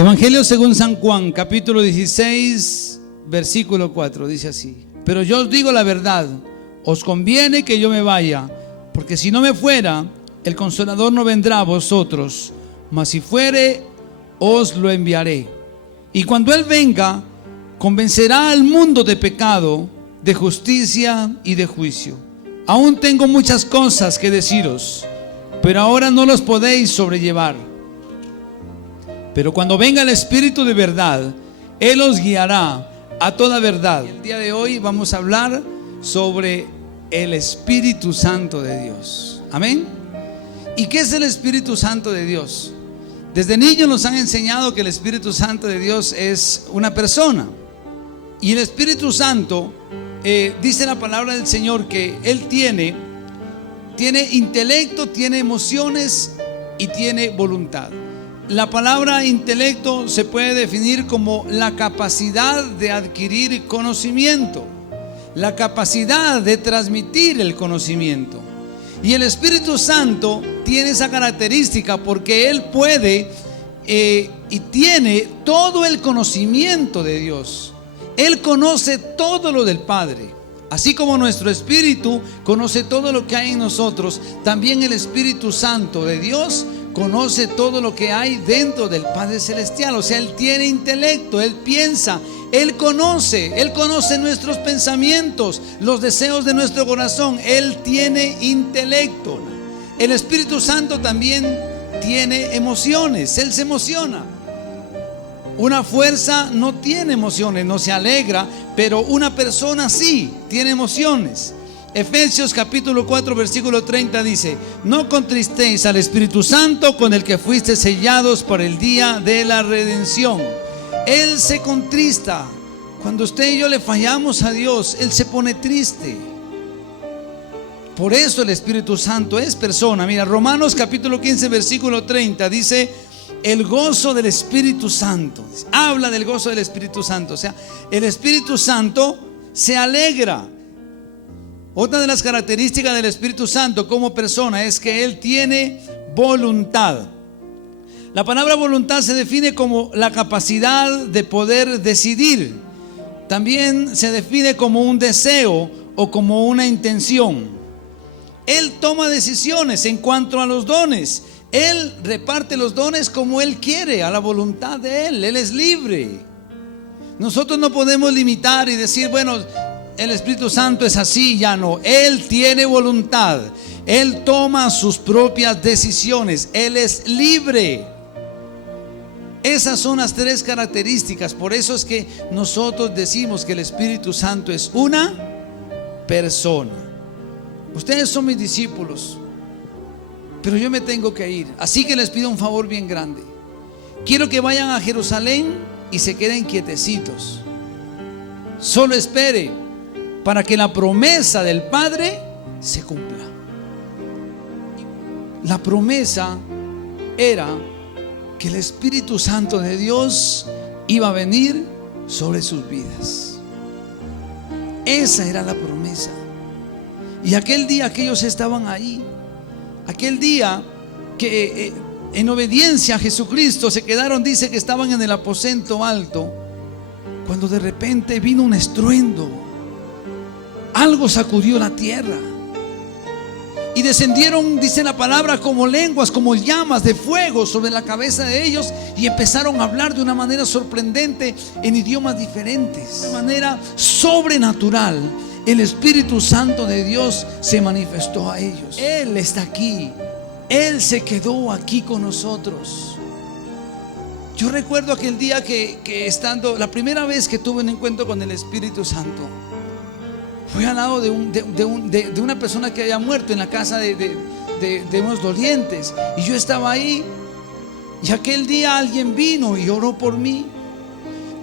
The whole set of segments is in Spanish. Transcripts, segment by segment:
Evangelio según San Juan, capítulo 16, versículo 4, dice así: pero yo os digo la verdad, os conviene que yo me vaya, porque si no me fuera, el Consolador no vendrá a vosotros, mas si fuere, os lo enviaré. Y cuando Él venga, convencerá al mundo de pecado, de justicia y de juicio. Aún tengo muchas cosas que deciros, pero ahora no los podéis sobrellevar. Pero cuando venga el Espíritu de verdad, Él os guiará a toda verdad. El día de hoy vamos a hablar sobre el Espíritu Santo de Dios. Amén. ¿Y qué es el Espíritu Santo de Dios? Desde niños nos han enseñado que el Espíritu Santo de Dios es una persona. Y el Espíritu Santo, dice la palabra del Señor que Él tiene intelecto, tiene emociones y tiene voluntad. La palabra intelecto se puede definir como la capacidad de adquirir conocimiento, la capacidad de transmitir el conocimiento. Y el Espíritu Santo tiene esa característica porque Él puede y tiene todo el conocimiento de Dios. Él conoce todo lo del Padre. Así como nuestro espíritu conoce todo lo que hay en nosotros, también el Espíritu Santo de Dios conoce todo lo que hay dentro del Padre Celestial. O sea, Él tiene intelecto, Él piensa, Él conoce nuestros pensamientos, los deseos de nuestro corazón. Él tiene intelecto. El Espíritu Santo también tiene emociones, Él se emociona. Una fuerza no tiene emociones, no se alegra, pero una persona sí tiene emociones. Efesios capítulo 4 versículo 30 dice: no contristéis al Espíritu Santo, con el que fuiste sellados para el día de la redención. Él se contrista. Cuando usted y yo le fallamos a Dios, Él se pone triste. Por eso el Espíritu Santo es persona. Mira, Romanos capítulo 15 versículo 30 dice: el gozo del Espíritu Santo. Habla del gozo del Espíritu Santo. O sea, el Espíritu Santo se alegra. Otra de las características del Espíritu Santo como persona es que Él tiene voluntad. La palabra voluntad se define como la capacidad de poder decidir. También se define como un deseo o como una intención. Él toma decisiones en cuanto a los dones. Él reparte los dones como Él quiere, a la voluntad de Él. Él es libre. Nosotros no podemos limitar y decir, bueno, el Espíritu Santo es así, ya no. Él tiene voluntad. Él toma sus propias decisiones. Él es libre. Esas son las tres características. Por eso es que nosotros decimos que el Espíritu Santo es una persona. Ustedes son mis discípulos, pero yo me tengo que ir. Así que les pido un favor bien grande. Quiero que vayan a Jerusalén y se queden quietecitos. Solo espere para que la promesa del Padre se cumpla. La promesa era que el Espíritu Santo de Dios iba a venir sobre sus vidas. Esa era la promesa. Y aquel día que ellos estaban ahí, aquel día que en obediencia a Jesucristo se quedaron, dice que estaban en el aposento alto, cuando de repente vino un estruendo. Algo sacudió la tierra y descendieron, dice la palabra, como lenguas, como llamas de fuego sobre la cabeza de ellos, y empezaron a hablar de una manera sorprendente en idiomas diferentes. De manera sobrenatural, el Espíritu Santo de Dios se manifestó a ellos. Él está aquí. Él se quedó aquí con nosotros. Yo recuerdo aquel día que estando, la primera vez que tuve un encuentro con el Espíritu Santo, fui al lado de una persona que había muerto en la casa de unos dolientes. Y yo estaba ahí. Y aquel día alguien vino y oró por mí.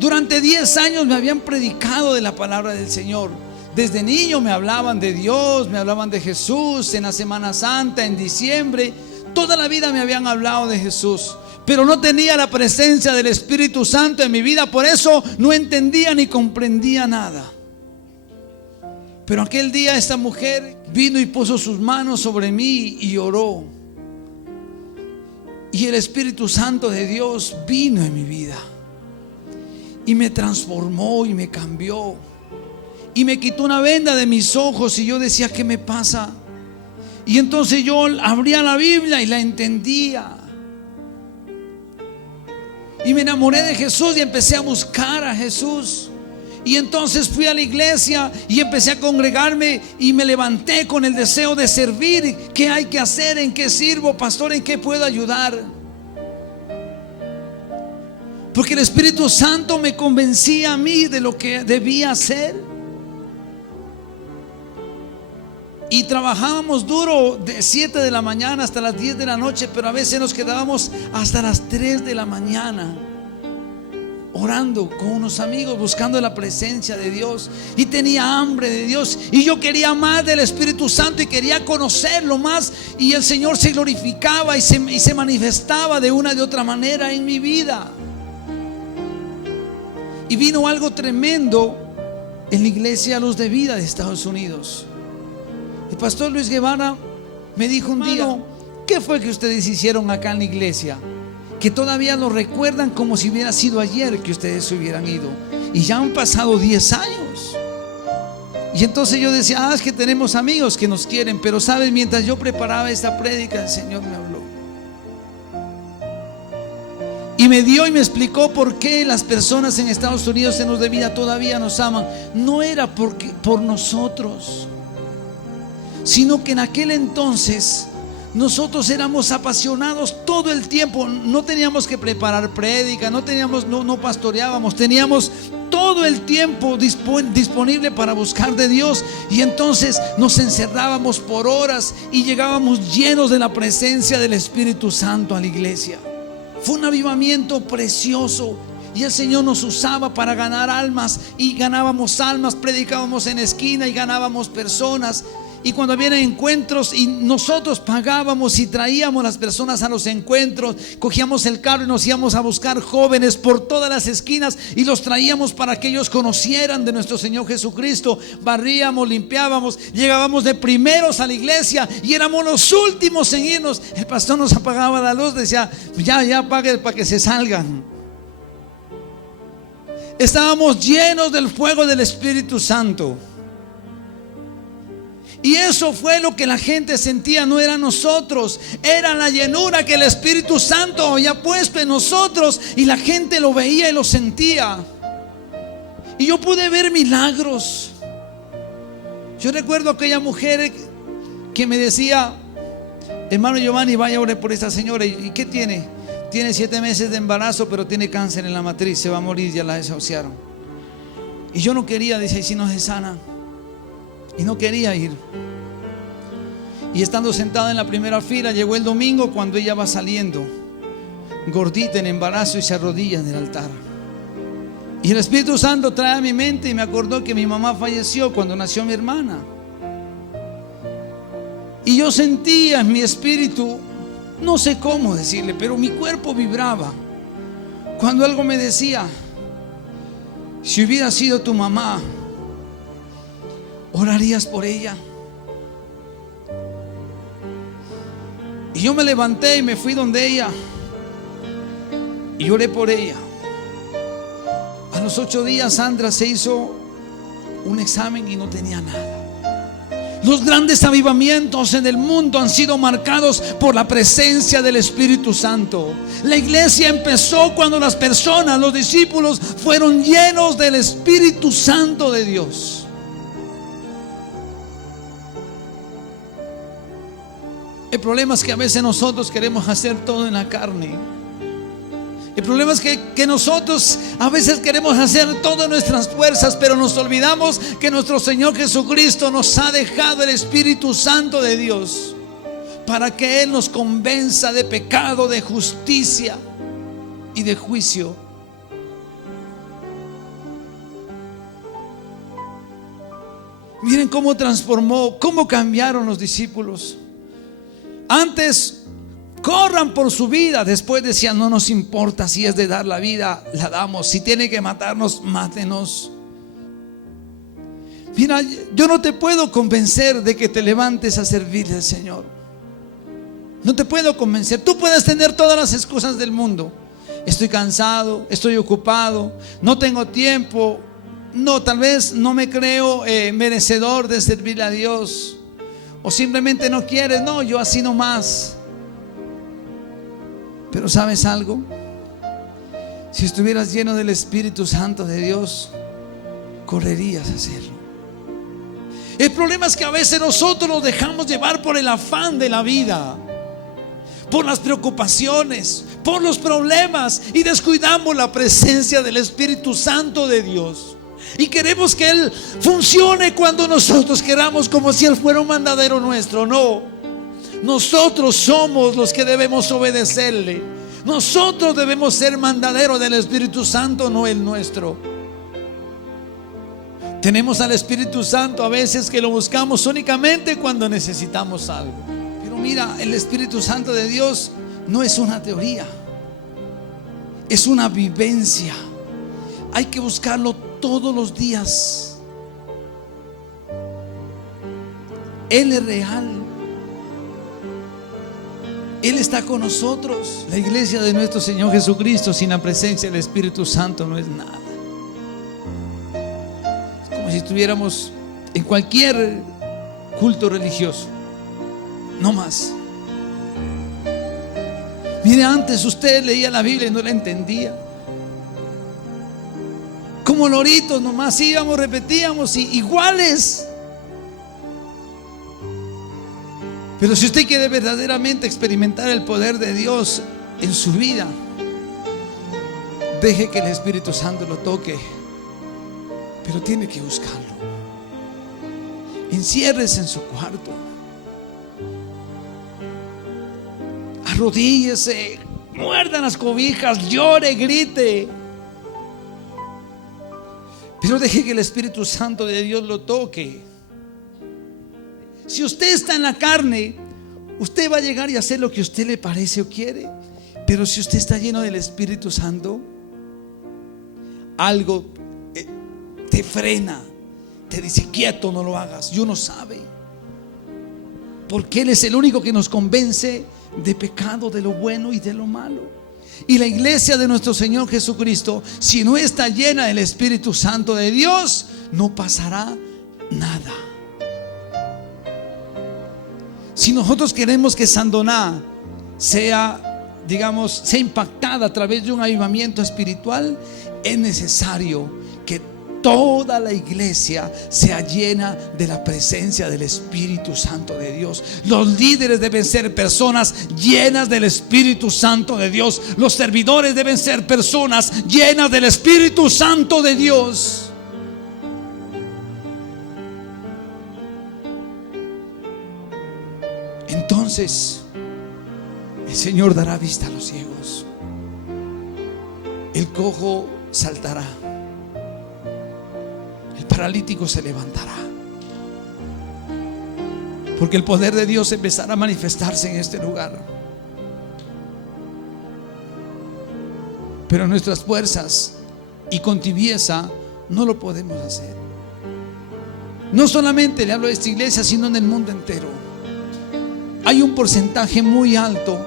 Durante 10 años me habían predicado de la palabra del Señor. Desde niño me hablaban de Dios, me hablaban de Jesús. En la Semana Santa, en diciembre, toda la vida me habían hablado de Jesús. Pero no tenía la presencia del Espíritu Santo en mi vida. Por eso no entendía ni comprendía nada. Pero aquel día esta mujer vino y puso sus manos sobre mí y oró. Y el Espíritu Santo de Dios vino en mi vida y me transformó y me cambió y me quitó una venda de mis ojos. Y yo decía, ¿qué me pasa? Y entonces yo abría la Biblia y la entendía. Y me enamoré de Jesús y empecé a buscar a Jesús. Y entonces fui a la iglesia y empecé a congregarme y me levanté con el deseo de servir. ¿Qué hay que hacer? ¿En qué sirvo, pastor? ¿En qué puedo ayudar? Porque el Espíritu Santo me convencía a mí de lo que debía hacer. Y trabajábamos duro de 7 de la mañana hasta las 10 de la noche, pero a veces nos quedábamos hasta las 3 de la mañana orando con unos amigos, buscando la presencia de Dios. Y tenía hambre de Dios y yo quería más del Espíritu Santo y quería conocerlo más. Y el Señor se glorificaba y se manifestaba de una de otra manera en mi vida. Y vino algo tremendo en la iglesia Luz de Vida de Estados Unidos. El pastor Luis Guevara me dijo un día: ¿qué fue que ustedes hicieron acá en la iglesia? Que todavía lo recuerdan como si hubiera sido ayer que ustedes se hubieran ido. Y ya han pasado 10 años. Y entonces yo decía, es que tenemos amigos que nos quieren. Pero sabes, mientras yo preparaba esta prédica, el Señor me habló y me dio y me explicó por qué las personas en Estados Unidos en Luz de Vida todavía nos aman. No era por nosotros, sino que en aquel entonces nosotros éramos apasionados todo el tiempo. No teníamos que preparar prédica, no pastoreábamos, teníamos todo el tiempo disponible para buscar de Dios. Y entonces nos encerrábamos por horas y llegábamos llenos de la presencia del Espíritu Santo a la iglesia. Fue un avivamiento precioso. Y el Señor nos usaba para ganar almas. Y ganábamos almas, predicábamos en esquina y ganábamos personas. Y cuando había encuentros y nosotros pagábamos y traíamos las personas a los encuentros, cogíamos el carro y nos íbamos a buscar jóvenes por todas las esquinas y los traíamos para que ellos conocieran de nuestro Señor Jesucristo. Barríamos, limpiábamos, llegábamos de primeros a la iglesia y éramos los últimos en irnos. El pastor nos apagaba la luz, decía, ya apague para que se salgan. Estábamos llenos del fuego del Espíritu Santo. Y eso fue lo que la gente sentía. No era nosotros, era la llenura que el Espíritu Santo había puesto en nosotros. Y la gente lo veía y lo sentía. Y yo pude ver milagros. Yo recuerdo aquella mujer que me decía, hermano Giovanni, vaya, ore por esta señora. ¿Y qué tiene? Tiene 7 meses de embarazo, pero tiene cáncer en la matriz, se va a morir, ya la desahuciaron. Y yo no quería, dice, si no se sana. Y no quería ir. Y estando sentada en la primera fila, llegó el domingo cuando ella va saliendo, gordita en embarazo, y se arrodilla en el altar. Y el Espíritu Santo trae a mi mente y me acordó que mi mamá falleció cuando nació mi hermana. Y yo sentía en mi espíritu, no sé cómo decirle, pero mi cuerpo vibraba cuando algo me decía: si hubiera sido tu mamá, ¿orarías por ella? Y yo me levanté y me fui donde ella y oré por ella. A los 8 días Sandra se hizo un examen y no tenía nada. Los grandes avivamientos en el mundo han sido marcados por la presencia del Espíritu Santo. La iglesia empezó cuando las personas, los discípulos, fueron llenos del Espíritu Santo de Dios. El problema es que a veces nosotros queremos hacer todo en la carne. El problema es que nosotros a veces queremos hacer todas nuestras fuerzas, pero nos olvidamos que nuestro Señor Jesucristo nos ha dejado el Espíritu Santo de Dios para que Él nos convenza de pecado, de justicia y de juicio. Miren cómo transformó, cómo cambiaron los discípulos. Antes, corran por su vida. Después decían, no nos importa, si es de dar la vida, la damos. Si tiene que matarnos, mátenos. Mira, yo no te puedo convencer de que te levantes a servirle al Señor. No te puedo convencer. Tú puedes tener todas las excusas del mundo. Estoy cansado, estoy ocupado, no tengo tiempo. No, tal vez no me creo merecedor de servirle a Dios. O simplemente no quieres. No, yo así nomás. Pero ¿sabes algo? Si estuvieras lleno del Espíritu Santo de Dios, correrías a hacerlo. El problema es que a veces nosotros nos dejamos llevar por el afán de la vida, por las preocupaciones, por los problemas, y descuidamos la presencia del Espíritu Santo de Dios. Y queremos que Él funcione cuando nosotros queramos, como si Él fuera un mandadero nuestro. No, nosotros somos los que debemos obedecerle. Nosotros debemos ser mandaderos del Espíritu Santo, no el nuestro. Tenemos al Espíritu Santo a veces que lo buscamos únicamente cuando necesitamos algo. Pero mira, el Espíritu Santo de Dios no es una teoría, es una vivencia. Hay que buscarlo todos los días. Él es real. Él está con nosotros. La iglesia de nuestro Señor Jesucristo sin la presencia del Espíritu Santo no es nada. Es como si estuviéramos en cualquier culto religioso, no más. Mire, antes usted leía la Biblia y no la entendía. Como loritos nomás íbamos, repetíamos y iguales. Pero si usted quiere verdaderamente experimentar el poder de Dios en su vida, deje que el Espíritu Santo lo toque. Pero tiene que buscarlo. Enciérrese en su cuarto. Arrodíllese, muerda las cobijas, llore, grite. Pero deje que el Espíritu Santo de Dios lo toque. Si usted está en la carne, usted va a llegar y hacer lo que a usted le parece o quiere. Pero si usted está lleno del Espíritu Santo, algo te frena, te dice quieto, no lo hagas. Y uno sabe, porque Él es el único que nos convence de pecado, de lo bueno y de lo malo. Y la iglesia de nuestro Señor Jesucristo, si no está llena del Espíritu Santo de Dios, no pasará nada. Si nosotros queremos que Sandoná sea, digamos, sea impactada a través de un avivamiento espiritual, es necesario que toda la iglesia sea llena de la presencia del Espíritu Santo de Dios. Los líderes deben ser personas llenas del Espíritu Santo de Dios. Los servidores deben ser personas llenas del Espíritu Santo de Dios. Entonces el Señor dará vista a los ciegos, el cojo saltará, el paralítico se levantará, porque el poder de Dios empezará a manifestarse en este lugar. Pero nuestras fuerzas y con tibieza no lo podemos hacer. No solamente le hablo de esta iglesia, sino en el mundo entero. Hay un porcentaje muy alto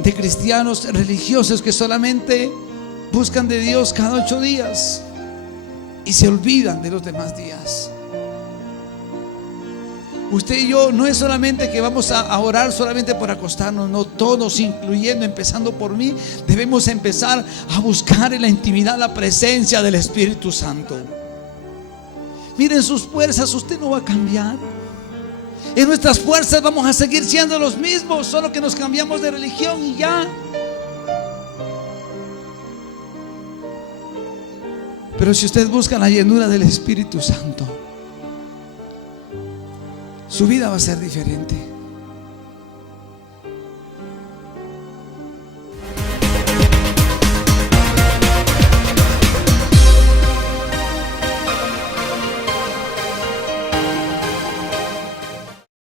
de cristianos religiosos que solamente buscan de Dios cada 8 días y se olvidan de los demás días. Usted y yo no es solamente que vamos a orar solamente por acostarnos, no, todos, incluyendo, empezando por mí, debemos empezar a buscar en la intimidad la presencia del Espíritu Santo. Miren, sus fuerzas usted no va a cambiar. En nuestras fuerzas vamos a seguir siendo los mismos, solo que nos cambiamos de religión y ya. Pero si usted busca la llenura del Espíritu Santo, su vida va a ser diferente.